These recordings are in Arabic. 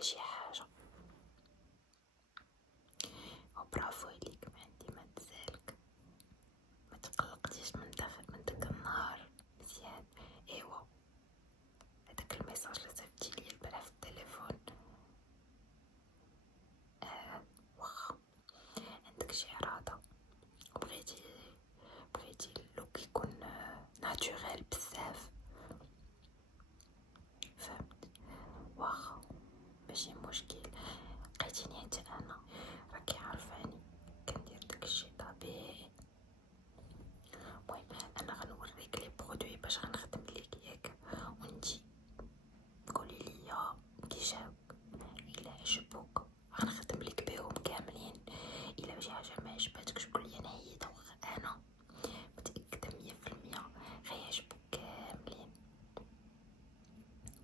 ولا شي حاجة. وبرافو عليك، ما عندي ما نسالك، ما تقلقتيش من داك النهار. مزيان. ايوا هداك الميساج اللي صيفطتي لي البارح في التليفون، واخا عندك شي عراضة وبغيتي اللوك يكون ناتوريل بزاف، فهمت؟ واخا ماشي مشكل، لقيتيني حتى انا راكي عارفاني كندير داكشي طبيعي. المهم انا غنوريك لي برودوي باش غنخدم ليك ياك، وانتي قولي لي كيجاوك، الا عجبوك غنخدم لك بهم كاملين، الا شي حاجه ما عجباتكش قولي انا هيدا، انا متاكده 100% غيعجبوك كاملين،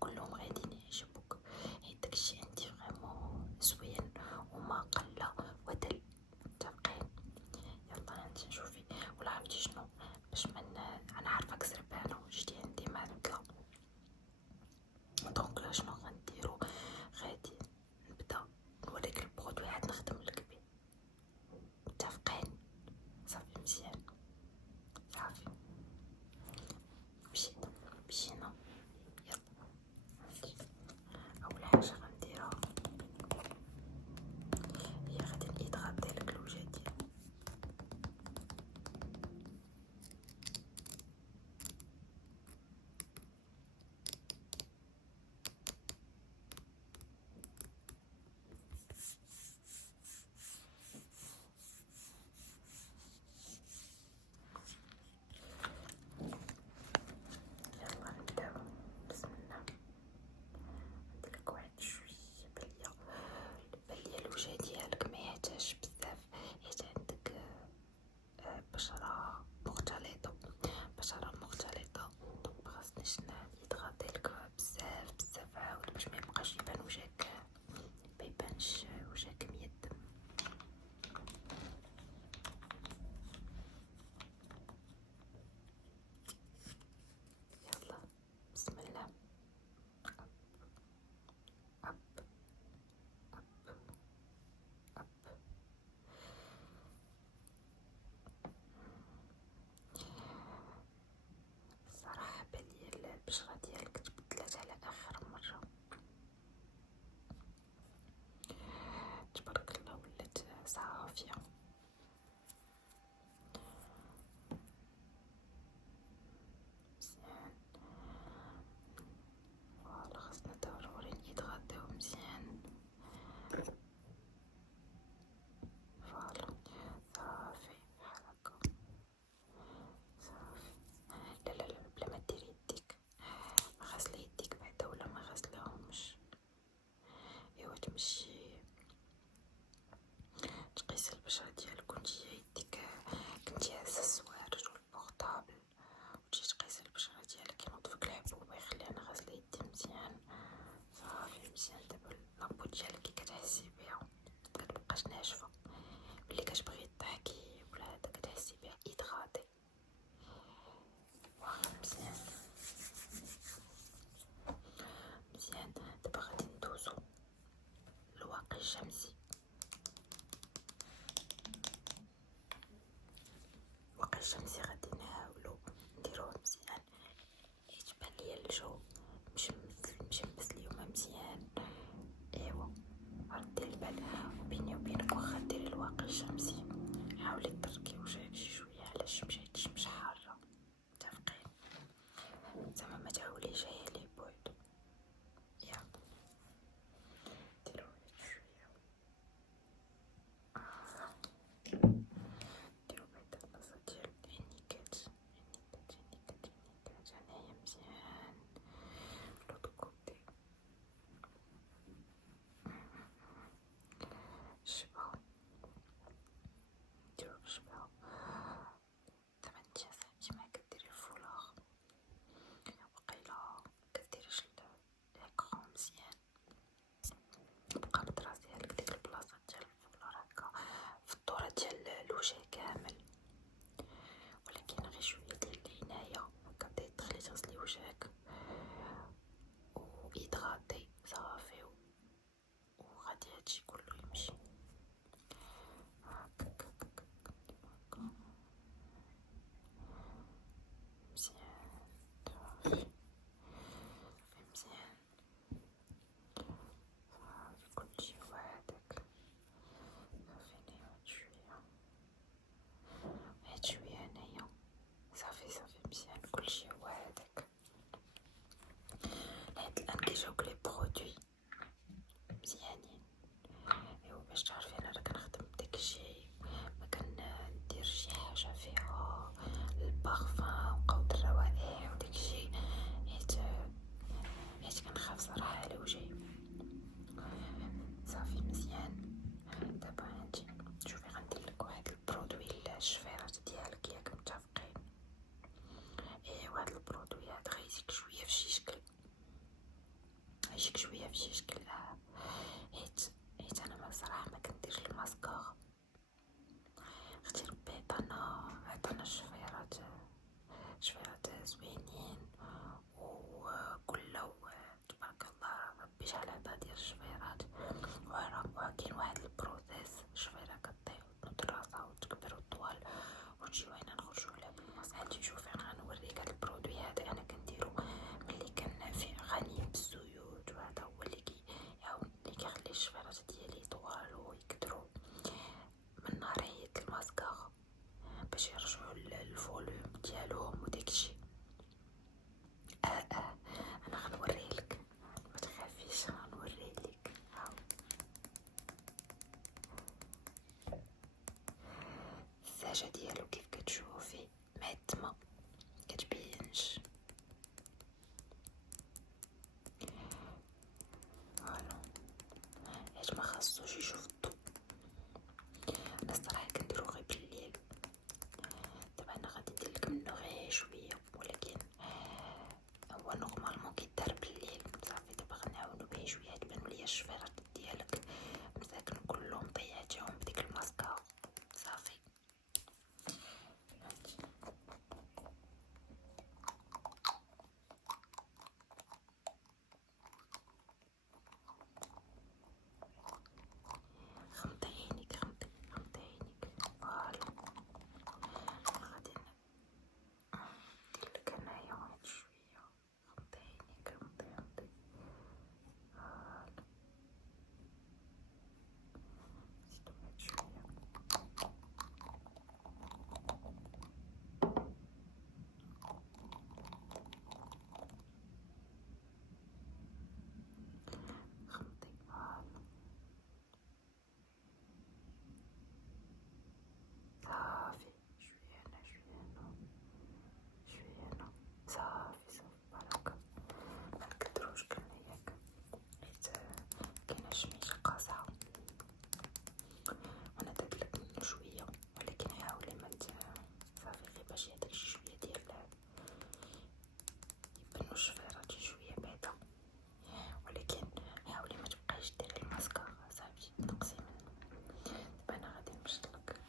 كلهم غاديين يعجبوك، حيت داكشي عندي فريمون زوين وما قل ودل. متفقين؟ يلا انت نشوفي. ولا عرفتي شنو، باش انا عارفاك زربانه وجيتي عندي معلقه، دونك شنو غنديرو، غادي نبدا نوريك البرودوي عاد نخدم لك بيه. متفقين؟ صافي مزيان، صافي مشينا. يلا اول حاجه غنديرها هي غادي نيدغاطي لك الوجه ديالك. يلا نبداو، بسم الله. نديرلك واحد شويه باليا الوجه ديالك ما يحتاجش بزاف، حيت عندك بشرة مختلطة، دونك مخصنيش نيدغاطي لك بزاف عاود باش ما يبقاش يبان وجهك، ما يبانش وجهك ميدم. يلا بسم الله. أب أب أب. صراحة بالي البشرة ديالك تبدلات على آخر مرة، تبارك الله ولات صافية. مزيان، فوالا خاصنا ضروري نيدغاطيو مزيان. فوالا صافي بحال هكا، صافي. لا بلا ما ديري يديك، غاسله يديك بعدا ولا ما غاسلاهمش. ايوا تمشي تقيس البشرة ديالك وانتي يديك كنتي هازه السوارج والبورطابل، وتجي تقيس البشرة ديالك ينوضفك الحبوب ويخلي انا غاسله يدي مزيان. صافي مزيان. دابا لابو ديالك كي كتحسي بيها مكتبقاش ناشفه، ملي كتبغي تضحكي ولا هدا كتحسي بيها ايدغاطي. واخا مزيان. دابا غادي ندوزو الواقي الشمسي. الواقي الشمسي غادي نحاولو نديروه مزيان، حيت بان ليا الجو مشمس اليوم مزيان. ايوا ردي البال، وبيني وبينك واخا ديري الواقي الشمسي حاولي تركي وجهك شي شويه على الشمس، حيت الشمس حاره. متفقين؟ زعما ما تحوليش هي لي بويض. يلا ديرو شويه، ديرو بعدا البلاصه ديال العنيكات، هنايا مزيان. الشميشة قاصحة وانا درتلك منو شوية، ولكن حاولي صافي غير باش يعطيك شوية ديال يبانو الشفيرات شوية بعدا، ولكن حاولي ما تبقايش ديري الماسكارا صافي نقصي منه. دابا انا غادي نمشطلك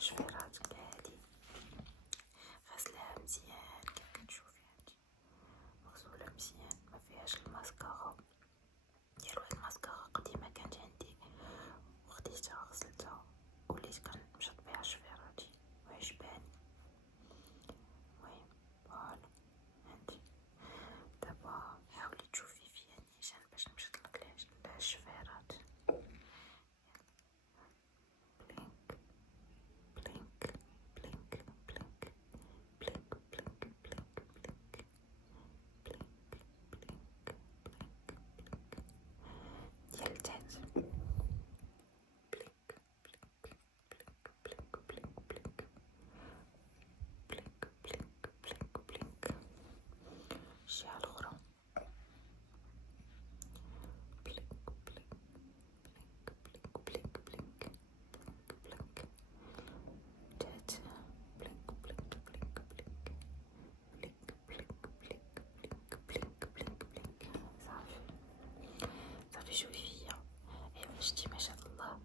شفيراتك هادي، غسلها مزيان كيف كتشوفي هادي مغسولة مزيان ما فيهاش الماسكارا ديال واحد الماسكارا قديمة كانت عندي وخديتها غسلتها وليت كنمشط بها شفيراتي وعجباني. المهم فوالا هادي دابا حاولي تشوفي فيا نيشان باش نمشطلك الشفيرات. بلينك بلينك بلينك بلينك بلينك بلينك بلينك بلينك بلينك بلينك ديال التحت بلينك بلينك بلينك بلينك بلينك بلينك بلينك بلينك بلينك بلينك الجهة الأخرى بلينك بلينك بلينك بلينك بلينك بلينك تحت بلينك بلينك بلينك بلينك بلينك بلينك بلينك بلينك بلينك صافي شوفي فيا. ايوا شتي ما شاء الله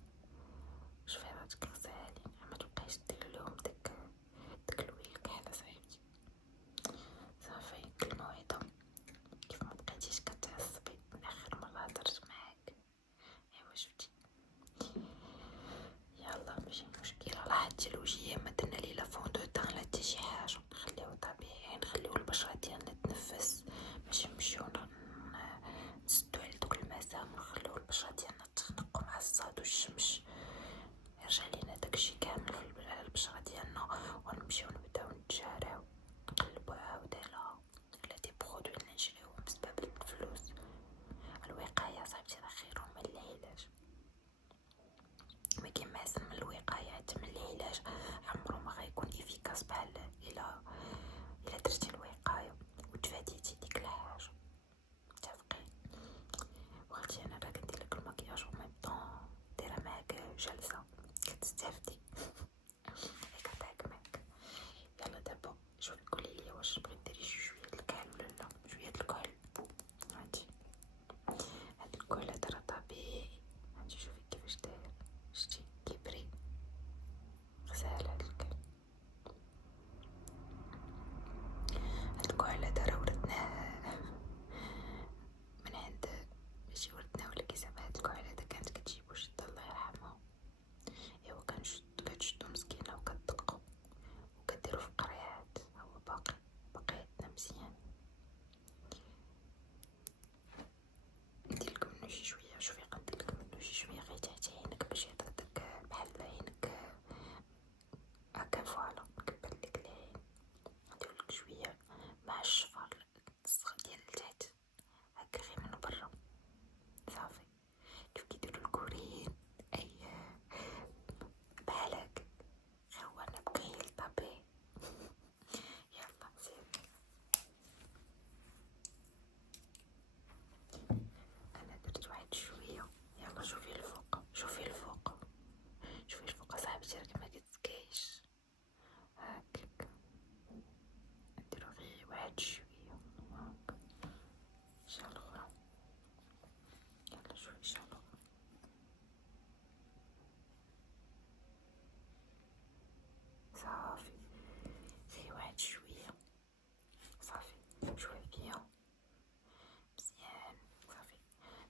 شفيراتك غزالين، ما تبقايش دير لهم داك الويل كحله صاحبتي. صافي الموعظه كيف ما بقيتيش كتعصبي من اخر مره هضرت معاك. ايوا شفتي يلا ماشي مشكله، لاحظتي الوجهيه ما درنا ليه لا فون دو تان لا حتى شي حاجه، نخليوه طبيعي نخليو البشره ديالنا تنفس ماشي نمشيو نسدو على دوك المسام ونخليو البشره ديالنا تخنق مع الصاد والشمس، يرجع لينا داكشي كامل على البشره ديالنا ونمشيو نبداو نتجاراو نقلبو عاودالها على دي برودوي اللي نشريوهم بسبب الفلوس. الوقايه صاحبتي راه خير من العلاج، ما كاين ما احسن من الوقايه حتى من العلاج عمرو ما غيكون افيكاس بحال الا درتي الوقايه وتفاديتي ديك الحاجه. متفقين؟ وقتي انا راه كندير لك المكياج و ميم طون دايره معاك جلسه كتستافدي هيك عطاك معاك. يلا دابا شوفي قولي لي واش بغيتي ديري شويه د الكحل ولا لا. شويه د الكحل هادي هاد الكحل هذا راه طبيعي، هادي شوفي كيفاش داير شتي كيبري غزال هاد الكحل. هاد الكحل هذا راه وردناه من عند ماشي وردناه ولكن زعما هاد الكحل هذا كانت كتجيبو جدة الله يرحمها. ايوا كتشدو مسكينه وكتدقو وكديرو في قريعات، هو باقي عندنا مزيان. نديرلك منو شي شويه، شوفي غنديرلك منو شي شويه غير تحت عينك باش يعطيك داك بحال عينك هكا. فوالا نكبرلك العين نديرلك شويه مع الشفر الصغر ديال التحت هكا غير من برا صافي كيف كيديرو الكوريين. اي بحال هكا غير هو نبقيل طبيعي. يلا زيد انا درت واحد شويه. يلا شوفي الفوق شوفي الفوق شوفي الفوق صاحبتي راك ما كتسكايش هكاك نديرو غير واحد شويه هكا. الجهه الاخرى يلا شوفي الجهه الاخرى صافي غير واحد شويه صافي شوفي فيا مزيان صافي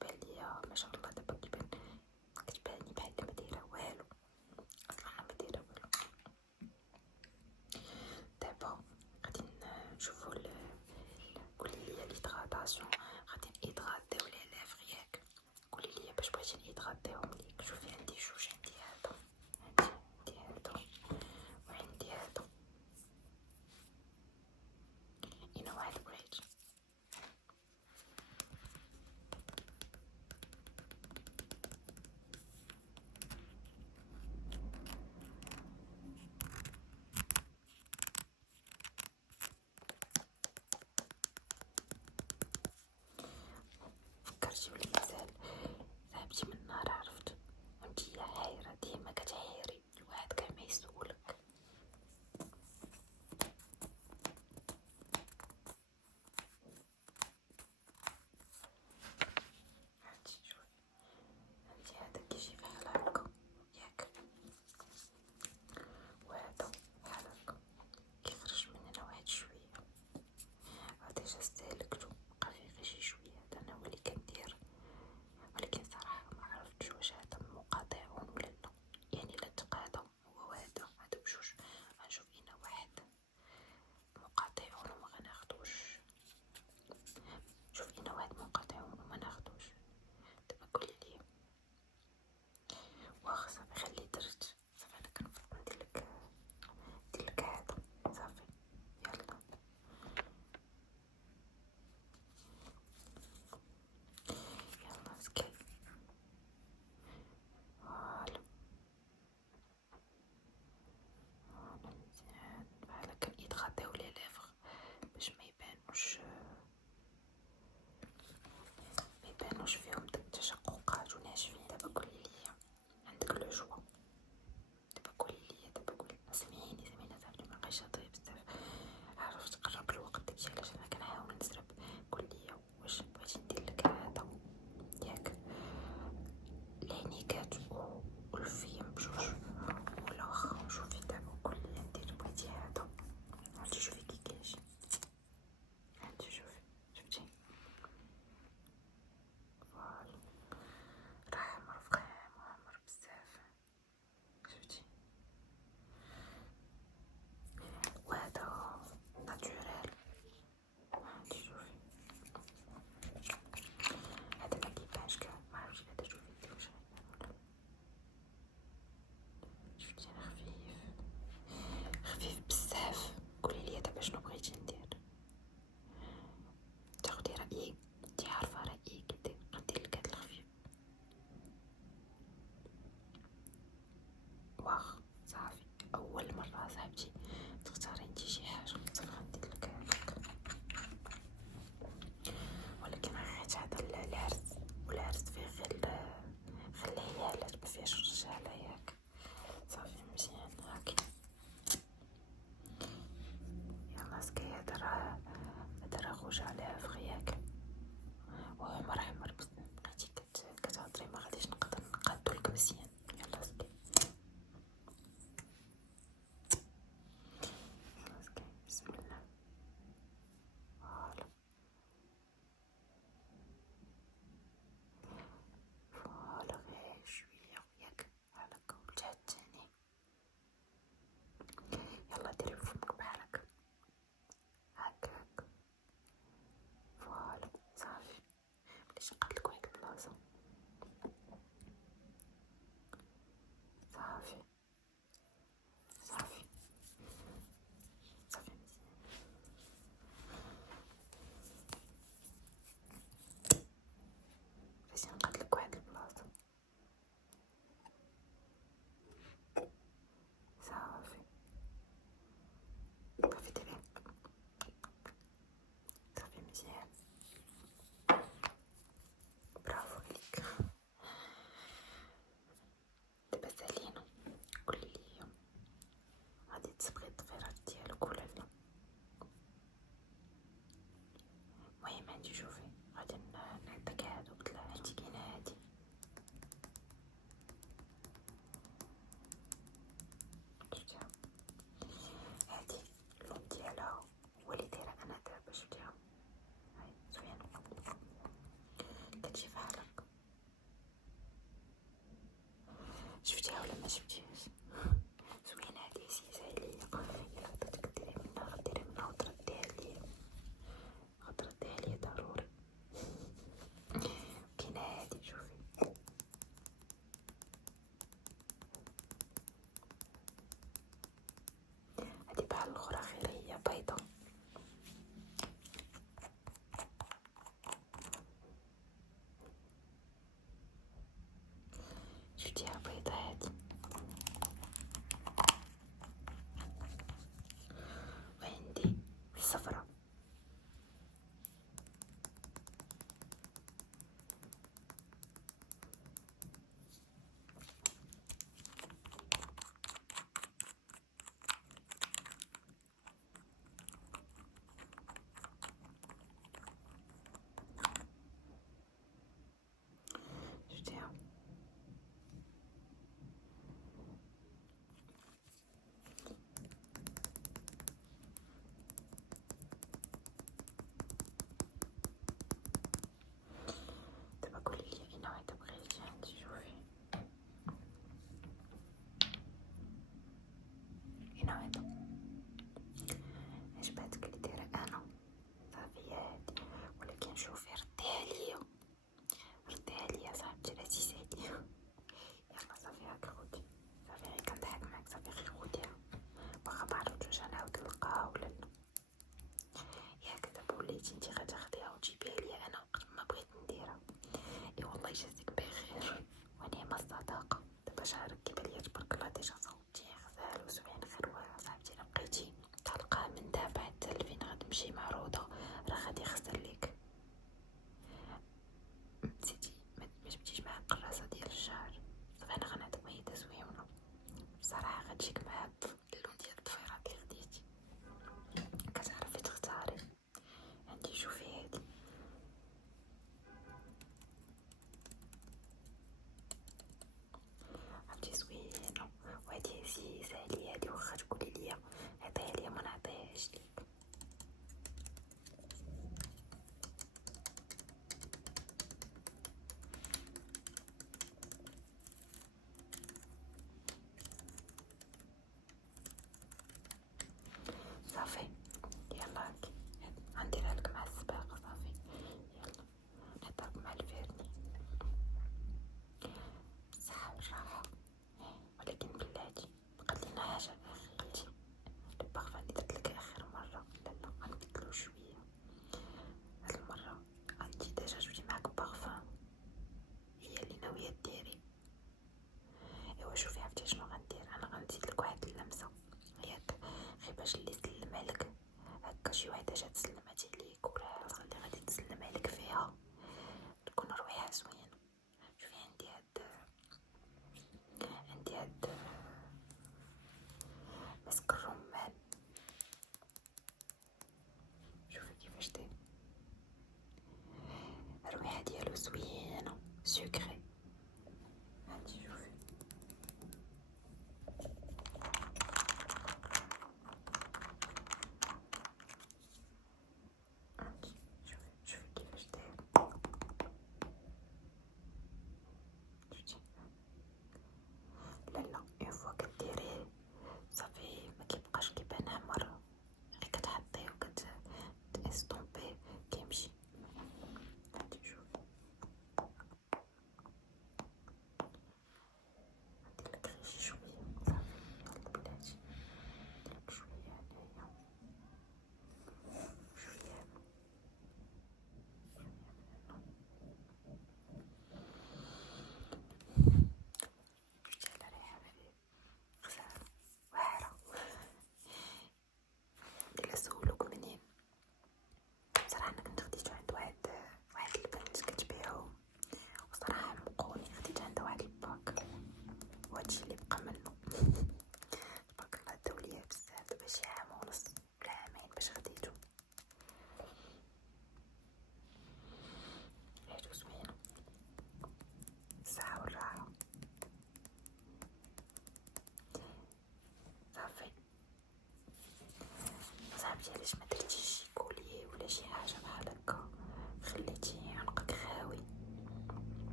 بان ليا ما شاء الله. دابا كتباني بحال ما دايره والو، اصلا ما دايره والو. دابا غادي نشوفو قولي لي ليدغاطاسيون غادي نيدغاطيو لي لافغ ياك. قولي لي باش بغيتي نيدغاطيهم ليك. شوفي عندي جوج، عندي هذا وعندي هذا اين واحد بغيتي. فكرتي هربتي من النار عرفت، وانتي يا حايرة ديما كتحيري الواحد كان ما يسولك. هاتي شوفي انتي هذا كيجي في حلالكم ياك، وهذا حلالكم كيخرج مننا واحد شوية، ديجا استهلكتو بقى فيه غير شي شوية. هذا انا هو اللي كندير، ولكن صراحة ما عرفتش واش هذا مقاطعون ولا لا، يعني لا تقادم هو هذا بجوج غنشوف هنا واحد مقاطعون وما غناخدوش، شوف هنا واحد مقاطعون وما ناخدوش. دابا قولي لي واخا صافي خلي درت، صافي انا كنفضل نديرلك هذا صافي. يلا سكي فوالا مزيان بحال كنيتغطيو لي ليفغ باش ما يبانوش فيهم داك التشققات وناشفين. دابا قولي لي عندك العجوة، دابا قولي سمعيني صافي مابقيتش هضري بزاف، عرفت قرب الوقت داكشي علاش انا كنحاول نسرب. قولي واش بغيتي نديرلك هذا ياك العينيكات والفيم بجوج، ولا واخا شوفي دابا قولي ندير بغيتي هذا. هانتي شوفي كي كيجي، هانتي شوفي شفتي فوالا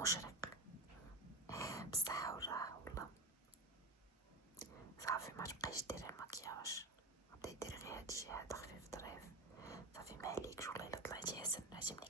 مشرق بصحة والراحة والله. صافي ما تبقايش ديري المكياج، بدا ديري غير هادشي هذا خفيف ظريف، صافي ما عليكش. والله الا طلعتي حسن عجبني